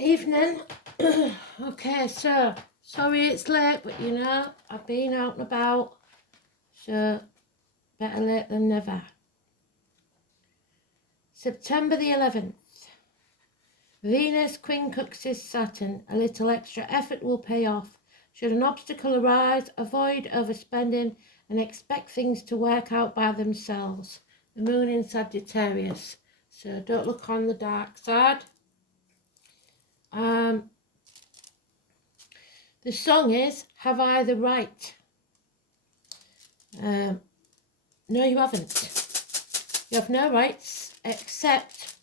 Evening. Okay, so sorry it's late, but you know, I've been out and about, so better late than never. September the 11th. Venus quincunxes Saturn. A little extra effort will pay off. Should an obstacle arise, avoid overspending and expect things to work out by themselves. The moon in Sagittarius, so don't look on the dark side. The song is Have I the Right? No, you haven't. You have no rights except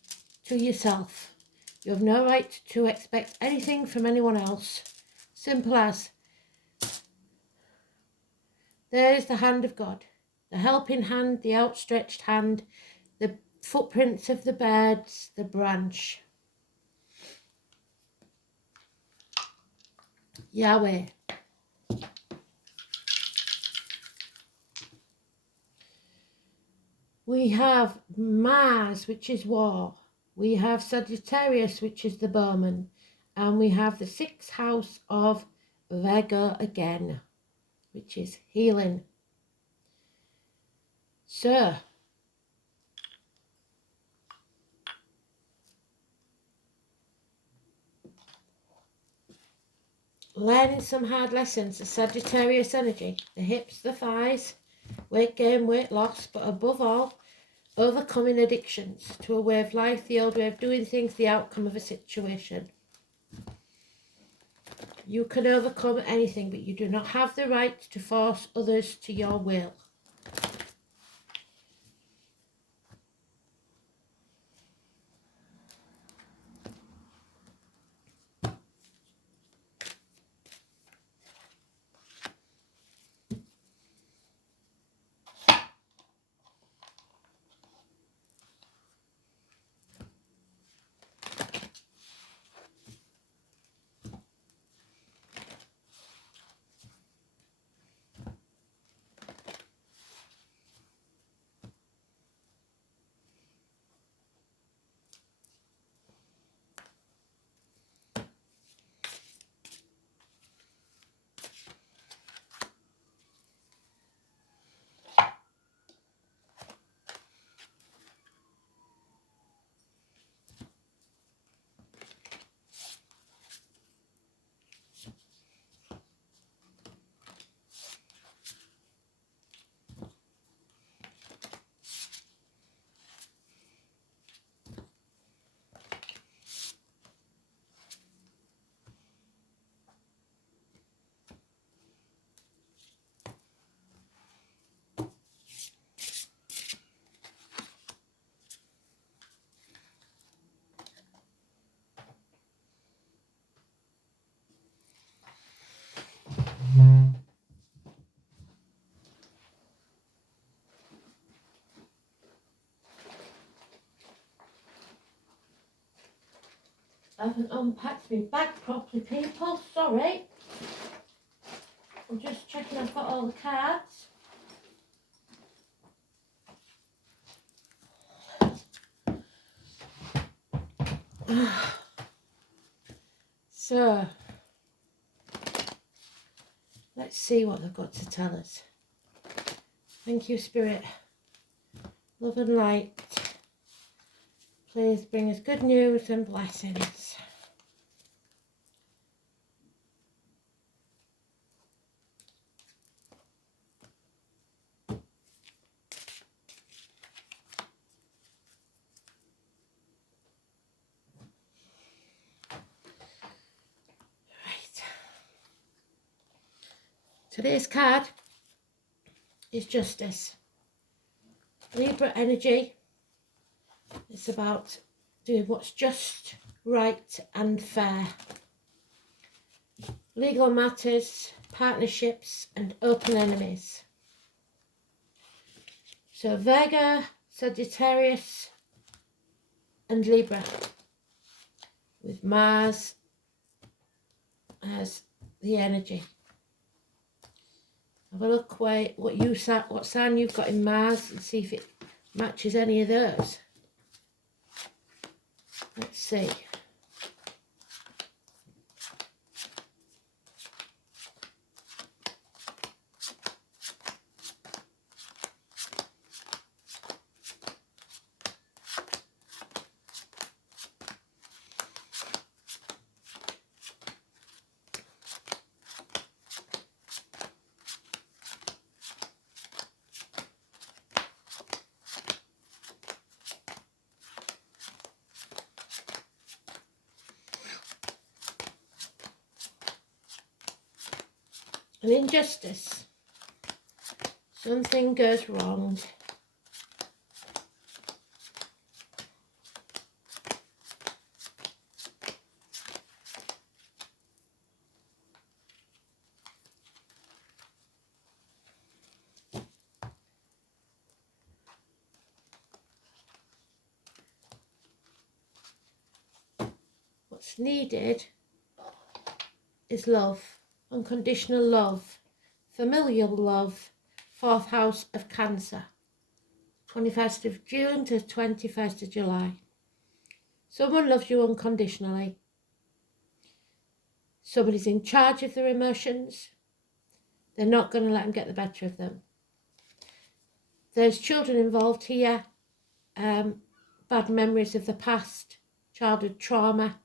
to yourself. You have no right to expect anything from anyone else. Simple as. There is the hand of God, the helping hand, the outstretched hand, the footprints of the birds, the branch. Yahweh. We have Mars, which is war. We have Sagittarius, which is the bowman. And we have the 6th house of Virgo again, which is healing. So, learning some hard lessons, the Sagittarius energy, the hips, the thighs, weight gain, weight loss, but above all, overcoming addictions to a way of life, the old way of doing things, the outcome of a situation. You can overcome anything, but you do not have the right to force others to your will. I haven't unpacked my bag properly, people. Sorry. I'm just checking I've got all the cards. So, let's see what they've got to tell us. Thank you, Spirit. Love and light. Please bring us good news and blessings. Right. Today's card is Justice. Libra energy. It's about doing what's just, right and fair. Legal matters, partnerships and open enemies. So Virgo, Sagittarius and Libra, with Mars as the energy. Have a look what sign you've got in Mars and see if it matches any of those. Let's see. An injustice. Something goes wrong. What's needed is love, unconditional love, familial love, 4th house of Cancer, 21st of June to 21st of July. Someone loves you unconditionally. Somebody's in charge of their emotions. They're not going to let them get the better of them. There's children involved here, bad memories of the past, childhood trauma,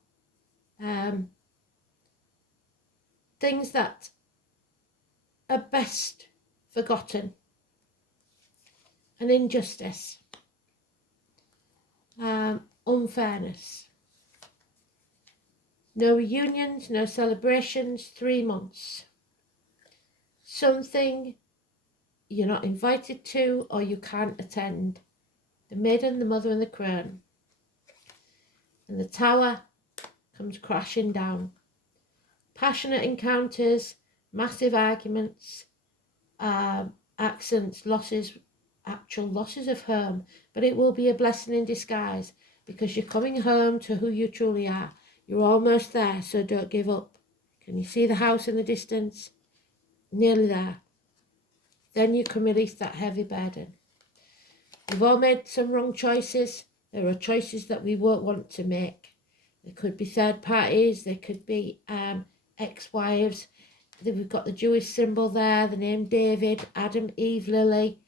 things that are best forgotten. An injustice, unfairness. No reunions, no celebrations, 3 months. Something you're not invited to or you can't attend. The Maiden, the Mother and the Crone. And the Tower comes crashing down. Passionate encounters, massive arguments, accents, losses, actual losses of home. But it will be a blessing in disguise because you're coming home to who you truly are. You're almost there, so don't give up. Can you see the house in the distance? Nearly there. Then you can release that heavy burden. We've all made some wrong choices. There are choices that we won't want to make. There could be third parties. There could be ex-wives. We've got the Jewish symbol there, the name David, Adam, Eve, Lily.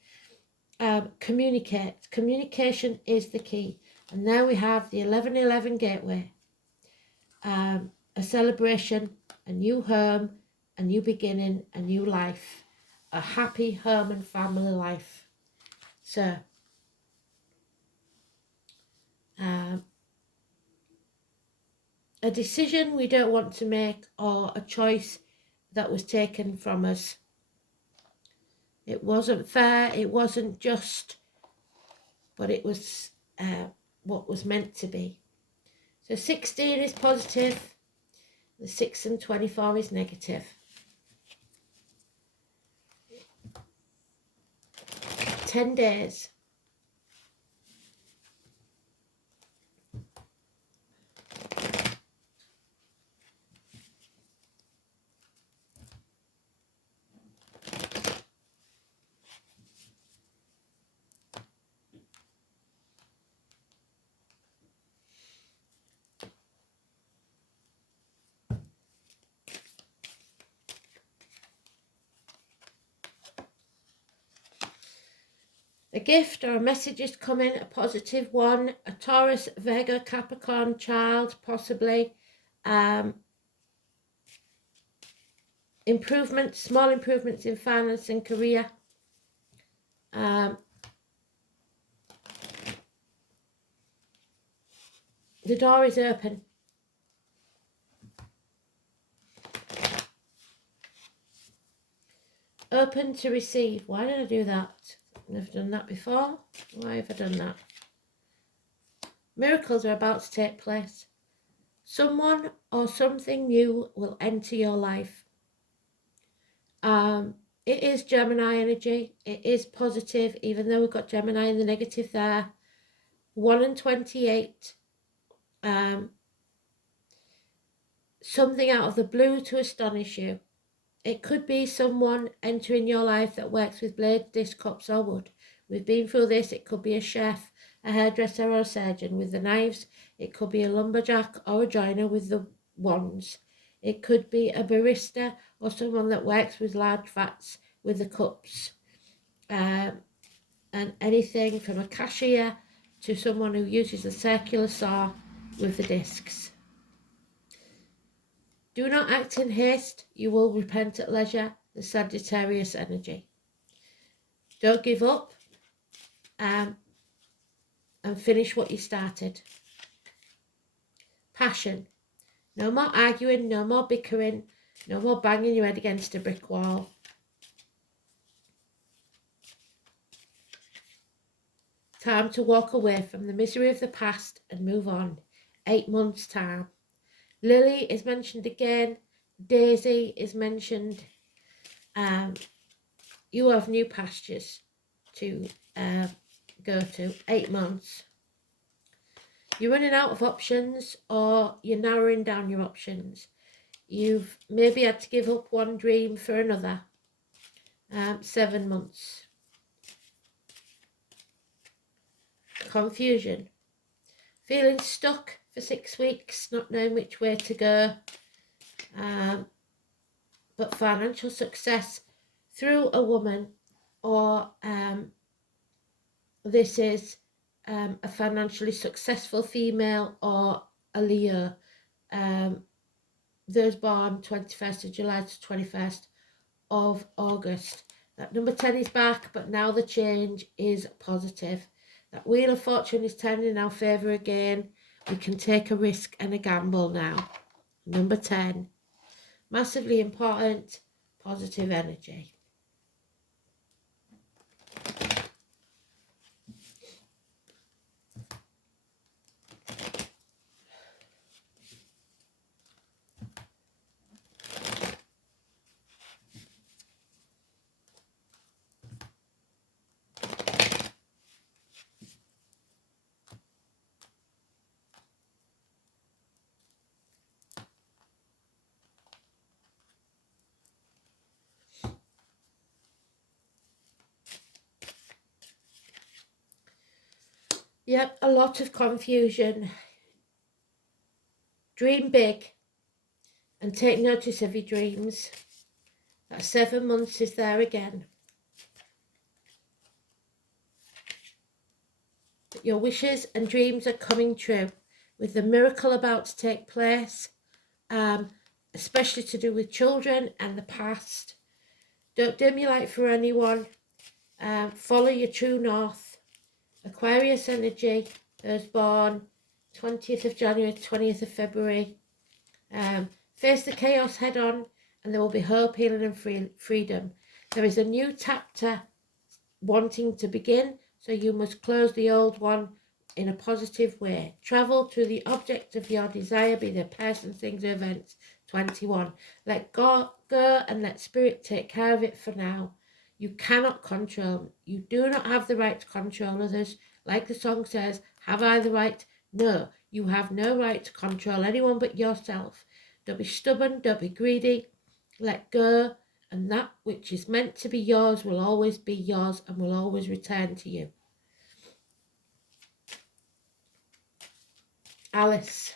Communicate. Communication is the key. And now we have the 1111 gateway. A celebration, a new home, a new beginning, a new life. A happy home and family life. So, a decision we don't want to make or a choice that was taken from us. It wasn't fair, it wasn't just, but it was what was meant to be. So 16 is positive, the 6 and 24 is negative. 10 days. A gift or a message is coming, a positive one, a Taurus, Vega, Capricorn child, possibly. Improvements, small improvements in finance and career. The door is open. Open to receive. Why did I do that? I've never done that before. Why have I done that? Miracles are about to take place. Someone or something new will enter your life. It is Gemini energy. It is positive, even though we've got Gemini in the negative there. 1 and 28. Something out of the blue to astonish you. It could be someone entering your life that works with blades, disc, cups or wood. We've been through this. It could be a chef, a hairdresser or a surgeon with the knives. It could be a lumberjack or a joiner with the wands. It could be a barista or someone that works with large vats with the cups. And anything from a cashier to someone who uses a circular saw with the discs. Do not act in haste, you will repent at leisure, the Sagittarius energy. Don't give up and finish what you started. Passion. No more arguing, no more bickering, No more banging your head against a brick wall. Time to walk away from the misery of the past and move on. 8 months' time. Lily is mentioned again. Daisy is mentioned. You have new pastures to go to. 8 months. You're running out of options, or you're narrowing down your options. You've maybe had to give up one dream for another. 7 months. Confusion. Feeling stuck for 6 weeks, not knowing which way to go. But financial success through a woman, or this is a financially successful female or a Leo. Those born 21st of July to 21st of August. That number 10 is back, but now the change is positive. That Wheel of Fortune is turning in our favour again. We can take a risk and a gamble now. Number 10. Massively important, positive energy. Yep, a lot of confusion. Dream big and take notice of your dreams. That 7 months is there again. Your wishes and dreams are coming true, with the miracle about to take place, especially to do with children and the past. Don't dim your light for anyone. Follow your true north. Aquarius energy, those born 20th of January, 20th of February. Face the chaos head on, and there will be hope, healing and freedom. There is a new chapter wanting to begin, so you must close the old one in a positive way. Travel to the object of your desire, be the person, things, or events. 21. Let go and let spirit take care of it for now. You cannot control. You do not have the right to control others. Like the song says, have I the right? No, you have no right to control anyone but yourself. Don't be stubborn, don't be greedy. Let go, and that which is meant to be yours will always be yours and will always return to you. Alice.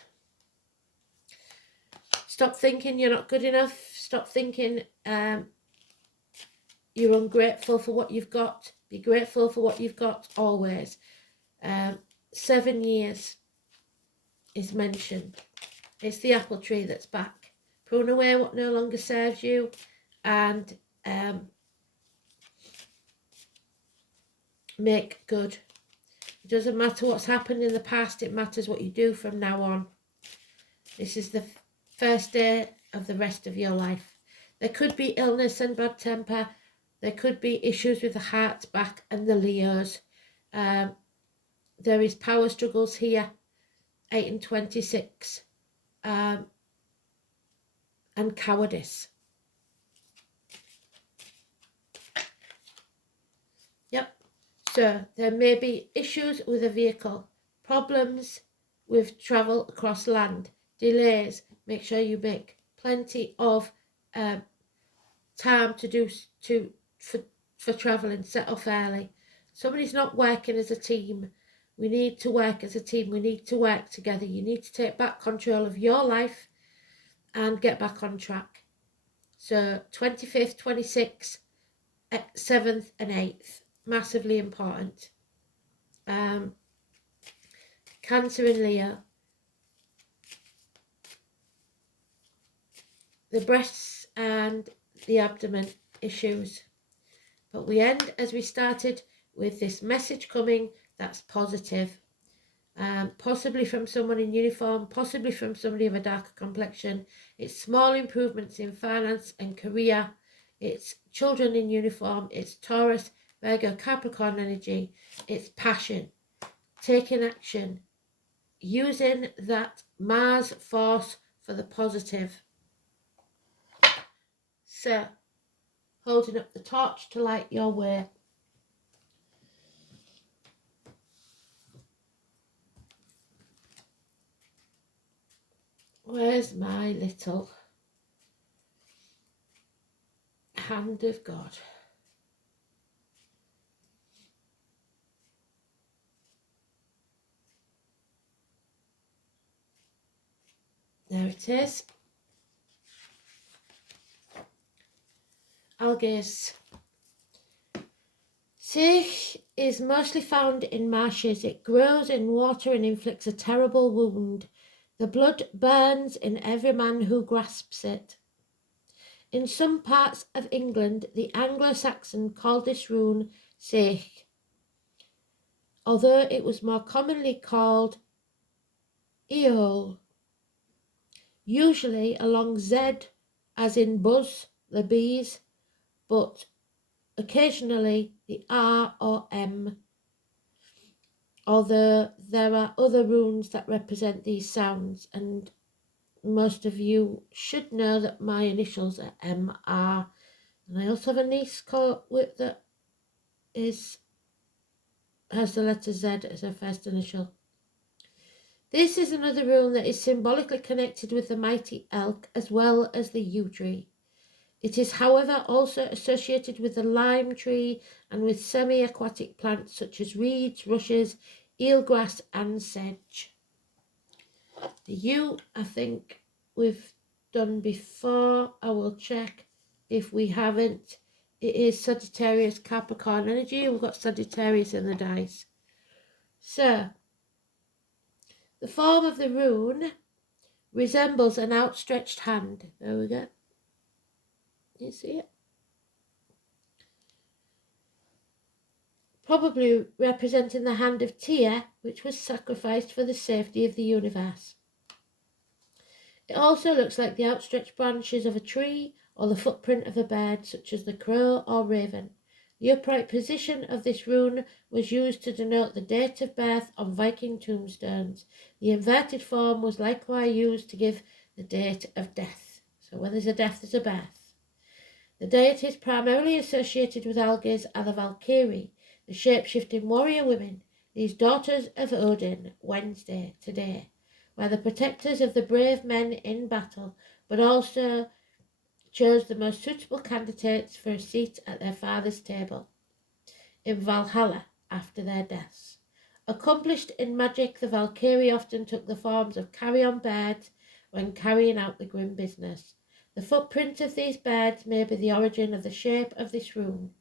Stop thinking you're not good enough. Stop thinking you're ungrateful for what you've got. Be grateful for what you've got always. 7 years is mentioned. It's the apple tree that's back. Prune away what no longer serves you, and make good. It doesn't matter what's happened in the past, it matters what you do from now on. This is the first day of the rest of your life. There could be illness and bad temper. There could be issues with the heart, back, and the Leos. There is power struggles here, 8 and 26, and cowardice. Yep. So there may be issues with a vehicle, problems with travel across land, delays. Make sure you make plenty of time for travelling. Set off early. Somebody's not working as a team. We need to work as a team. We need to work together. You need to take back control of your life and get back on track. So 25th, 26th, 7th and 8th, massively important. Cancer in Leo. The breasts and the abdomen issues. But we end as we started, with this message coming that's positive. possibly from someone in uniform, possibly from somebody of a darker complexion. It's small improvements in finance and career. It's children in uniform. It's Taurus, Virgo, Capricorn energy. It's passion, taking action, using that Mars force for the positive. So, holding up the torch to light your way. Where's my little hand of God? There it is. Algae. Sage is mostly found in marshes. It grows in water and inflicts a terrible wound. The blood burns in every man who grasps it. In some parts of England, the Anglo-Saxon called this rune sage, although it was more commonly called eol, usually along Z as in buzz, the bees, but occasionally the R or M, although there are other runes that represent these sounds, and most of you should know that my initials are MR, and I also have a niece that has the letter Z as her first initial. This is another rune that is symbolically connected with the mighty elk as well as the yew tree. It is, however, also associated with the lime tree and with semi-aquatic plants such as reeds, rushes, eelgrass and sedge. The yew, I think we've done before. I will check if we haven't. It is Sagittarius Capricorn energy. We've got Sagittarius in the dice. So, the form of the rune resembles an outstretched hand. There we go. You see it? Probably representing the hand of Tyr, which was sacrificed for the safety of the universe. It also looks like the outstretched branches of a tree or the footprint of a bird, such as the crow or raven. The upright position of this rune was used to denote the date of birth on Viking tombstones. The inverted form was likewise used to give the date of death. So when there's a death, there's a birth. The deities primarily associated with Algiz are the Valkyrie, the shape-shifting warrior women, these daughters of Odin, Wednesday, today, were the protectors of the brave men in battle, but also chose the most suitable candidates for a seat at their father's table in Valhalla after their deaths. Accomplished in magic, the Valkyrie often took the forms of carrion birds when carrying out the grim business. The footprint of these birds may be the origin of the shape of this rune.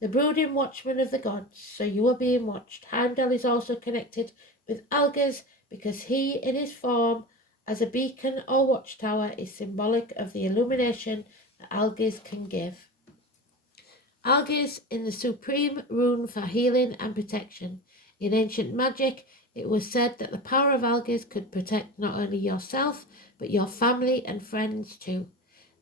The brooding watchman of the gods, so you are being watched. Heimdall is also connected with Algiz because he, in his form as a beacon or watchtower, is symbolic of the illumination that Algiz can give. Algiz is the supreme rune for healing and protection. In ancient magic, it was said that the power of Algiz could protect not only yourself, but your family and friends too.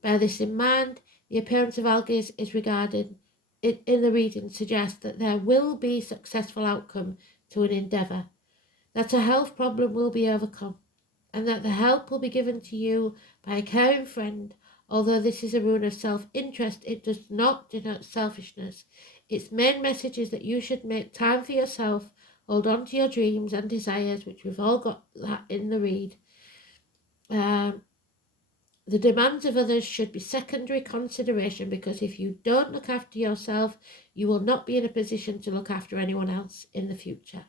Bear this in mind. The appearance of Algiz is regarded in the reading suggests that there will be successful outcome to an endeavour, that a health problem will be overcome, and that the help will be given to you by a caring friend. Although this is a rune of self-interest, it does not denote selfishness. Its main message is that you should make time for yourself, hold on to your dreams and desires, which we've all got that in the read. The demands of others should be secondary consideration, because if you don't look after yourself, you will not be in a position to look after anyone else in the future.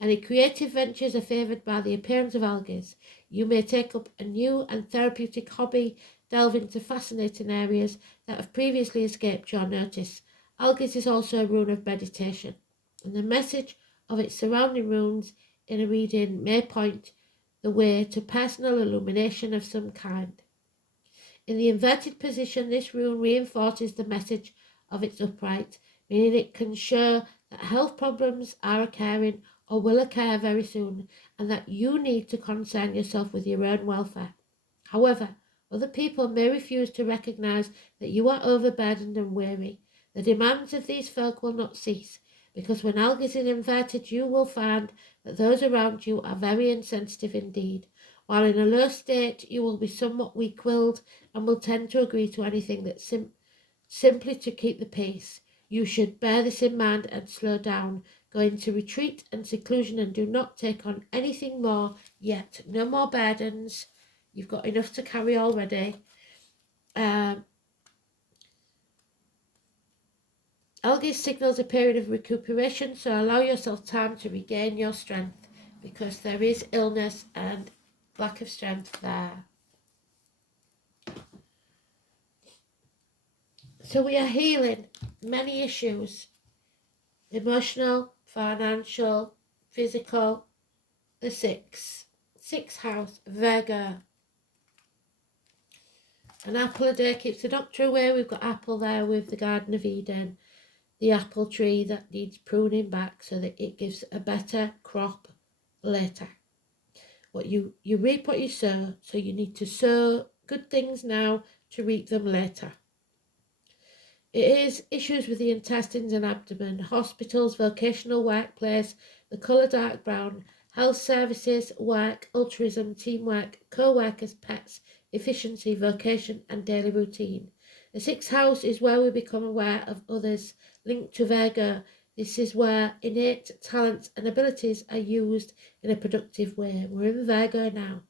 Any creative ventures are favoured by the appearance of Algiz. You may take up a new and therapeutic hobby, delve into fascinating areas that have previously escaped your notice. Algiz is also a rune of meditation, and the message of its surrounding runes in a reading may point the way to personal illumination of some kind. In the inverted position, this rune reinforces the message of its upright, meaning it can show that health problems are occurring or will occur very soon, and that you need to concern yourself with your own welfare. However, other people may refuse to recognize that you are overburdened and weary. The demands of these folk will not cease, because when Alg is inverted, you will find that those around you are very insensitive indeed. While in a low state, you will be somewhat weak-willed and will tend to agree to anything that simply to keep the pace. You should bear this in mind and slow down. Go into retreat and seclusion and do not take on anything more yet. No more burdens. You've got enough to carry already. Algae signals a period of recuperation, so allow yourself time to regain your strength, because there is illness and lack of strength there. So we are healing many issues: emotional, financial, physical. The sixth house, Virgo. An apple a day keeps the doctor away. We've got apple there with the Garden of Eden, the apple tree that needs pruning back so that it gives a better crop later. What you reap what you sow, so you need to sow good things now to reap them later. It is issues with the intestines and abdomen, hospitals, vocational workplace, the colour dark brown, health services, work, altruism, teamwork, co-workers, pets, efficiency, vocation and daily routine. The sixth house is where we become aware of others. Linked to Virgo, this is where innate talents and abilities are used in a productive way. We're in Virgo now.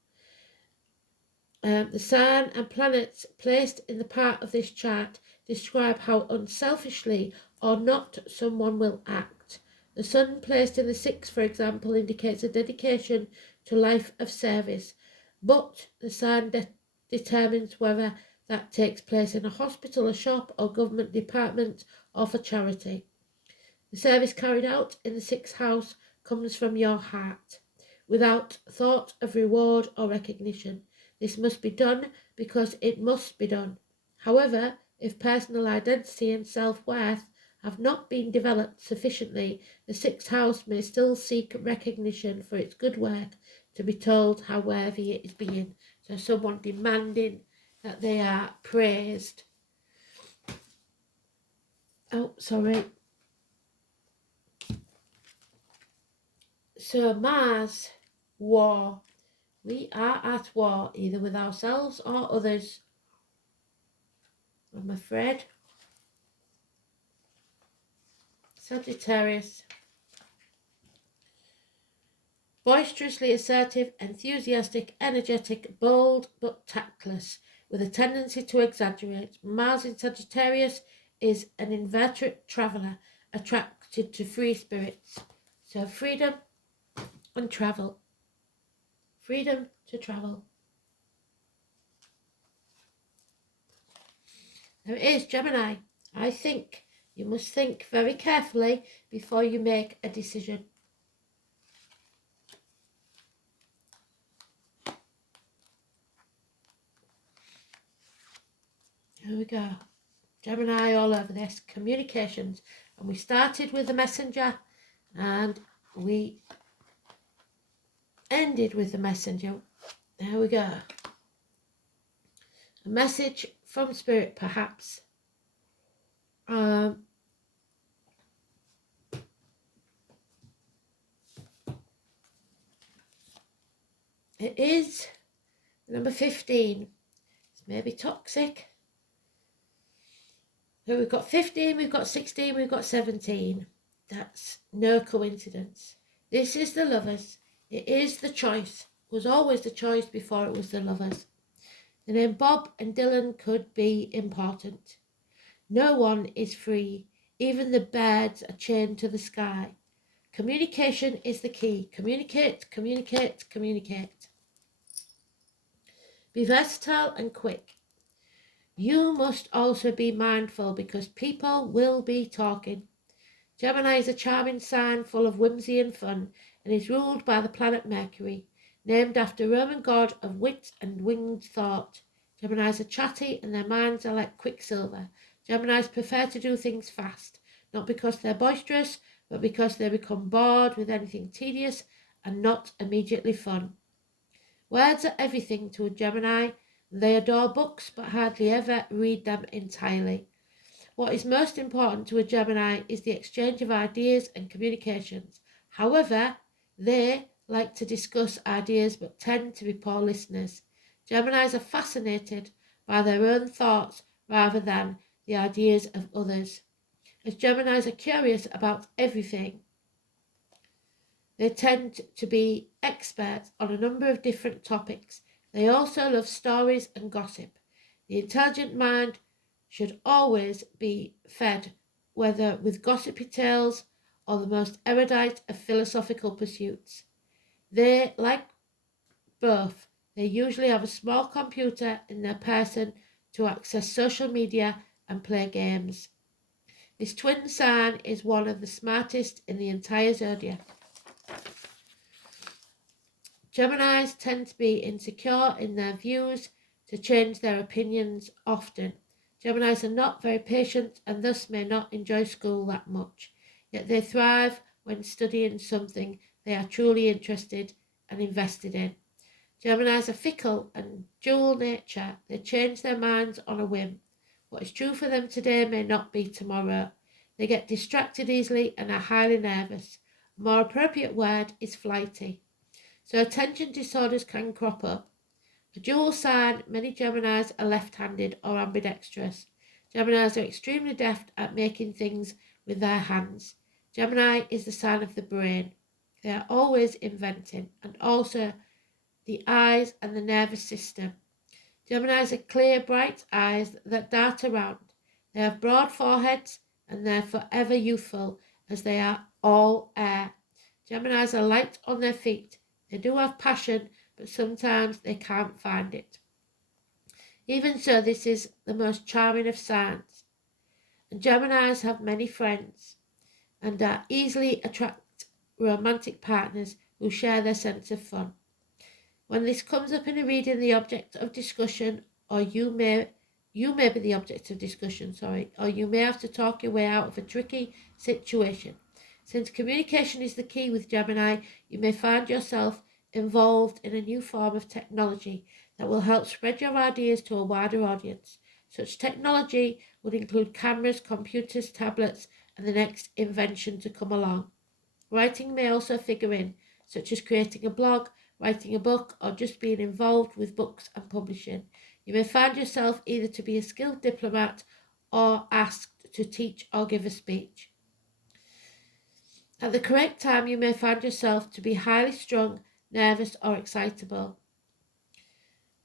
The sun and planets placed in the part of this chart describe how unselfishly or not someone will act. The sun placed in the sixth, for example, indicates a dedication to life of service, but the sun determines whether that takes place in a hospital, a shop or government department or for charity. The service carried out in the sixth house comes from your heart, without thought of reward or recognition. This must be done because it must be done. However, if personal identity and self-worth have not been developed sufficiently, the sixth house may still seek recognition for its good work, to be told how worthy it is being. So someone demanding that they are praised. Oh, sorry. So Mars, war. We are at war, either with ourselves or others, I'm afraid. Sagittarius. Boisterously assertive, enthusiastic, energetic, bold but tactless, with a tendency to exaggerate. Mars in Sagittarius is an inveterate traveller, attracted to free spirits. So freedom and travel. Freedom to travel. There it is, Gemini. I think you must think very carefully before you make a decision. Here we go. Gemini all over this. Communications. And we started with the messenger and we ended with the messenger. There we go. A message from spirit, perhaps. It is number 15. It's maybe toxic. So we've got 15, we've got 16, we've got 17. That's no coincidence. This is the Lovers. It is the choice. It was always the choice before it was the Lovers. The name Bob and Dylan could be important. No one is free. Even the birds are chained to the sky. Communication is the key. Communicate, communicate, communicate. Be versatile and quick. You must also be mindful because people will be talking. Gemini is a charming sign full of whimsy and fun and is ruled by the planet Mercury, named after Roman god of wit and winged thought. Geminis are chatty and their minds are like quicksilver. Geminis prefer to do things fast, not because they're boisterous, but because they become bored with anything tedious and not immediately fun. Words are everything to a Gemini. They adore books but hardly ever read them entirely. What is most important to a Gemini is the exchange of ideas and communications. However, they like to discuss ideas but tend to be poor listeners. Geminis are fascinated by their own thoughts rather than the ideas of others. As Geminis are curious about everything, they tend to be experts on a number of different topics. They also love stories and gossip. The intelligent mind should always be fed, whether with gossipy tales or the most erudite of philosophical pursuits. They, like both, they usually have a small computer in their person to access social media and play games. This twin sign is one of the smartest in the entire zodiac. Geminis tend to be insecure in their views, to change their opinions often. Geminis are not very patient and thus may not enjoy school that much, yet they thrive when studying something they are truly interested and invested in. Geminis are fickle and dual nature. They change their minds on a whim. What is true for them today may not be tomorrow. They get distracted easily and are highly nervous. A more appropriate word is flighty. So attention disorders can crop up. A dual sign, many Geminis are left-handed or ambidextrous. Geminis are extremely deft at making things with their hands. Gemini is the sign of the brain. They are always inventing, and also the eyes and the nervous system. Geminis are clear, bright eyes that dart around. They have broad foreheads and they're forever youthful, as they are all air. Geminis are light on their feet. They do have passion, but sometimes they can't find it. Even so, this is the most charming of signs. And Geminis have many friends and easily attract romantic partners who share their sense of fun. When this comes up in a reading, the object of discussion, or you may be the object of discussion, or you may have to talk your way out of a tricky situation. Since communication is the key with Gemini, you may find yourself involved in a new form of technology that will help spread your ideas to a wider audience. Such technology would include cameras, computers, tablets, and the next invention to come along. Writing may also figure in, such as creating a blog, writing a book, or just being involved with books and publishing. You may find yourself either to be a skilled diplomat or asked to teach or give a speech. At the correct time, you may find yourself to be highly strung, nervous, or excitable,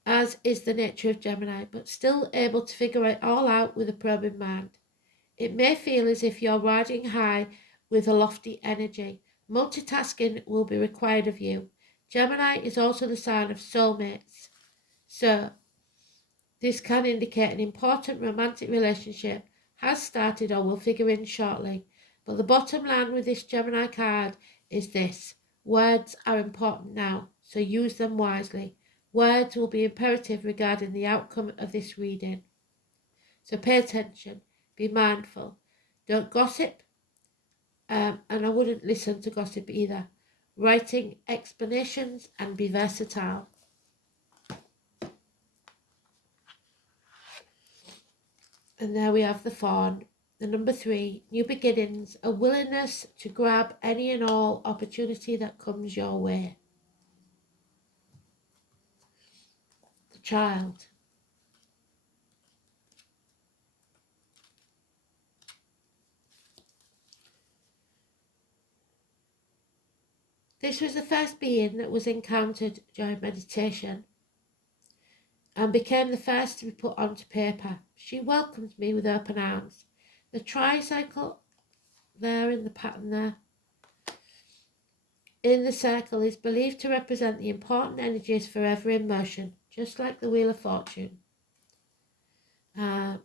as is the nature of Gemini, but still able to figure it all out with a probing mind. It may feel as if you're riding high with a lofty energy. Multitasking will be required of you. Gemini is also the sign of soulmates, so this can indicate an important romantic relationship has started or will figure in shortly. But the bottom line with this Gemini card is this: words are important now, so use them wisely. Words will be imperative regarding the outcome of this reading. So pay attention, be mindful, don't gossip, and I wouldn't listen to gossip either. Writing explanations and be versatile. And there we have the fawn. The number 3, new beginnings, a willingness to grab any and all opportunity that comes your way. The child. This was the first being that was encountered during meditation and became the first to be put onto paper. She welcomed me with open arms. The tricycle there in the pattern there in the circle is believed to represent the important energies forever in motion, just like the Wheel of Fortune.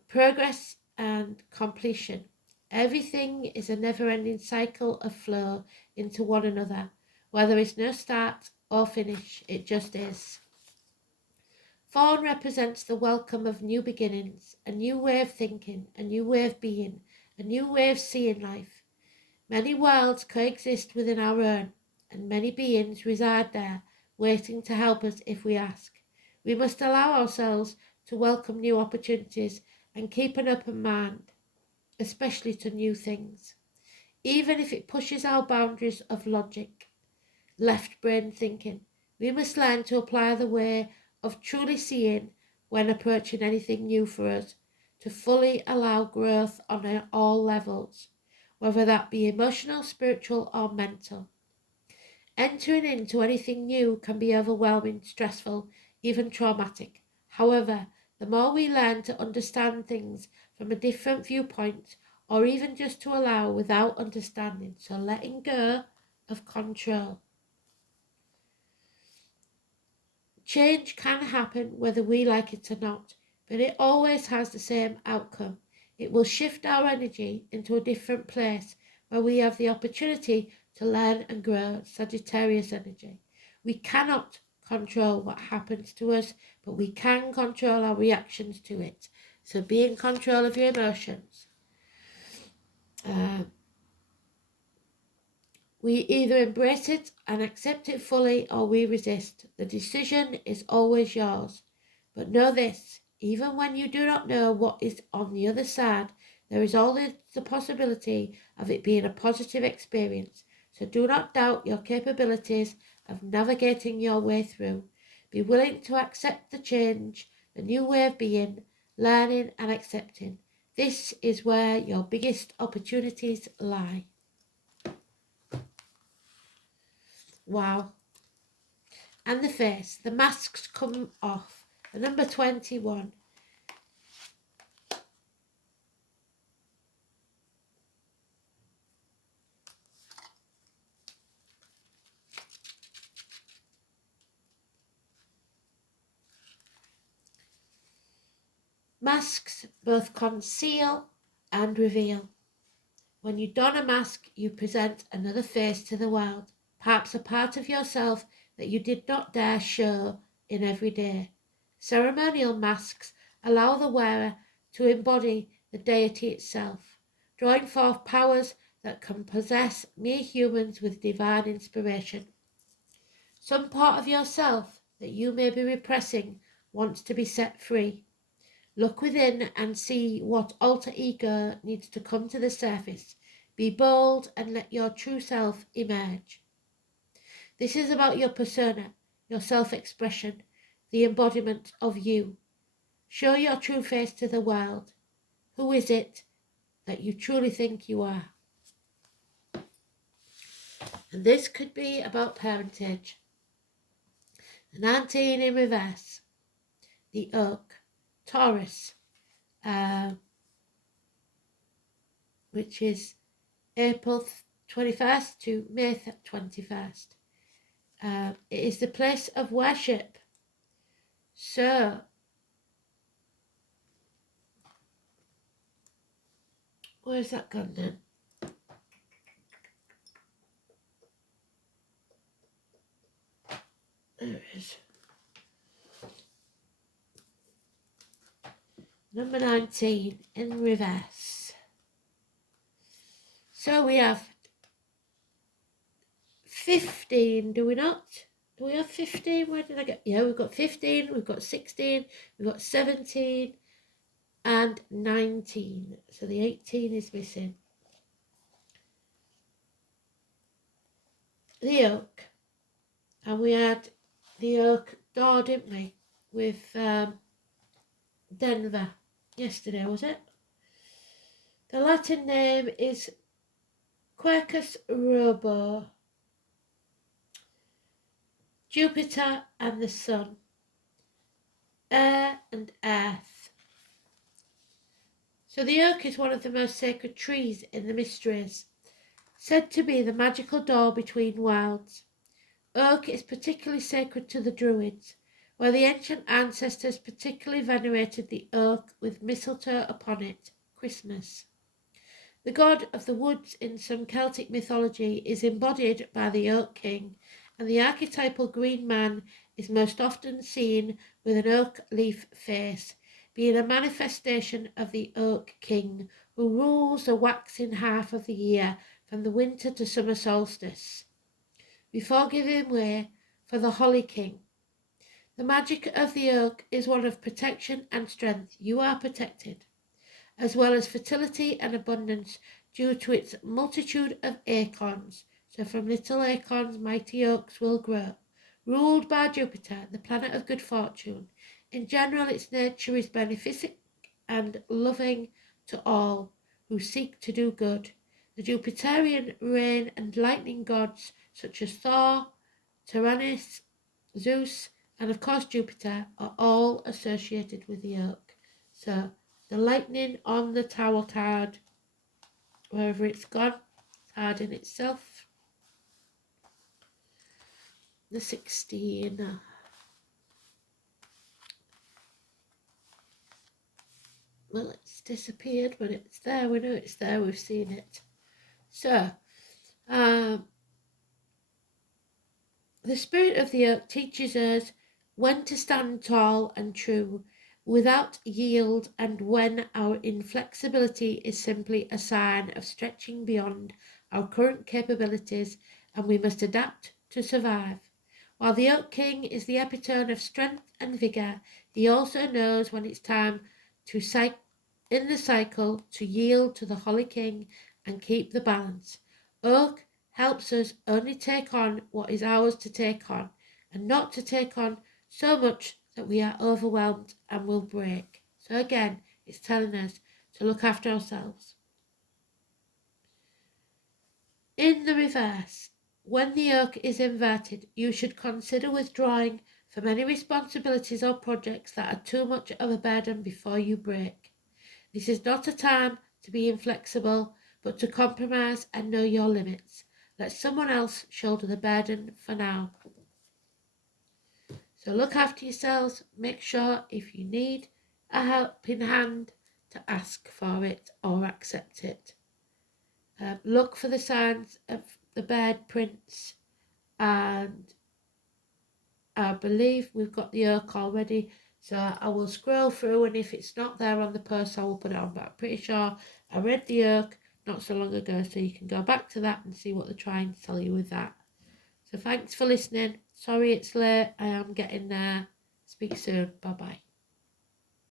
Progress and completion. Everything is a never-ending cycle of flow into one another, where there is no start or finish, it just is. Fawn represents the welcome of new beginnings, a new way of thinking, a new way of being, a new way of seeing life. Many worlds coexist within our own, and many beings reside there, waiting to help us if we ask. We must allow ourselves to welcome new opportunities and keep an open mind, especially to new things, even if it pushes our boundaries of logic, left brain thinking. We must learn to apply the way of truly seeing when approaching anything new for us, to fully allow growth on all levels, whether that be emotional, spiritual, or mental. Entering into anything new can be overwhelming, stressful, even traumatic. However, the more we learn to understand things from a different viewpoint, or even just to allow without understanding, so letting go of control. Change can happen whether we like it or not, but it always has the same outcome. It will shift our energy into a different place where we have the opportunity to learn and grow. Sagittarius energy. We cannot control what happens to us, but we can control our reactions to it. So be in control of your emotions. We either embrace it and accept it fully, or we resist. The decision is always yours. But know this, even when you do not know what is on the other side, there is always the possibility of it being a positive experience. So do not doubt your capabilities of navigating your way through. Be willing to accept the change, the new way of being, learning and accepting. This is where your biggest opportunities lie. Wow. And the face, the masks come off. The number 21. Masks both conceal and reveal. When you don a mask, you present another face to the world, perhaps a part of yourself that you did not dare show in every day. Ceremonial masks allow the wearer to embody the deity itself, drawing forth powers that can possess mere humans with divine inspiration. Some part of yourself that you may be repressing wants to be set free. Look within and see what alter ego needs to come to the surface. Be bold and let your true self emerge. This is about your persona, your self-expression, the embodiment of you. Show your true face to the world. Who is it that you truly think you are? And this could be about parentage. The 19 in reverse. The oak. Taurus. Which is April 21st to May 21st. It is the place of worship. So, where's that gone then? There it is. Number 19 in reverse. So we have 15, do we not? Do we have 15? Where did I get? Yeah, we've got 15, we've got 16, we've got 17 and 19. So the 18 is missing. The oak. And we had the oak door, didn't we? With Denver yesterday, was it? The Latin name is Quercus robo. Jupiter and the Sun. Air and Earth. So the oak is one of the most sacred trees in the mysteries, said to be the magical door between worlds. Oak is particularly sacred to the Druids, where the ancient ancestors particularly venerated the oak with mistletoe upon it, Christmas. The god of the woods in some Celtic mythology is embodied by the Oak King, and the archetypal green man is most often seen with an oak leaf face, being a manifestation of the Oak King, who rules the waxing half of the year from the winter to summer solstice, before giving way for the Holly King. The magic of the oak is one of protection and strength. You are protected, as well as fertility and abundance due to its multitude of acorns. So from little acorns, mighty oaks will grow. Ruled by Jupiter, the planet of good fortune. In general, its nature is beneficent and loving to all who seek to do good. The Jupiterian rain and lightning gods, such as Thor, Tyrannus, Zeus, and of course Jupiter, are all associated with the oak. So the lightning on the Tower card, wherever it's gone, card in itself. The 16. Well, it's disappeared, but it's there. We know it's there. We've seen it. So, the spirit of the oak teaches us when to stand tall and true without yield, and when our inflexibility is simply a sign of stretching beyond our current capabilities and we must adapt to survive. While the Oak King is the epitome of strength and vigour, he also knows when it's time to in the cycle to yield to the Holly King and keep the balance. Oak helps us only take on what is ours to take on, and not to take on so much that we are overwhelmed and will break. So again, it's telling us to look after ourselves. In the reverse, when the oak is inverted, you should consider withdrawing from any responsibilities or projects that are too much of a burden before you break. This is not a time to be inflexible, but to compromise and know your limits. Let someone else shoulder the burden for now. So look after yourselves. Make sure if you need a helping hand to ask for it or accept it. Look for the signs of the bird prints, and I believe we've got the oak already. So I will scroll through, and if it's not there on the post, I will put it on. But I'm pretty sure I read the oak not so long ago, so you can go back to that and see what they're trying to tell you with that. So thanks for listening. Sorry it's late. I am getting there. Speak soon. Bye bye.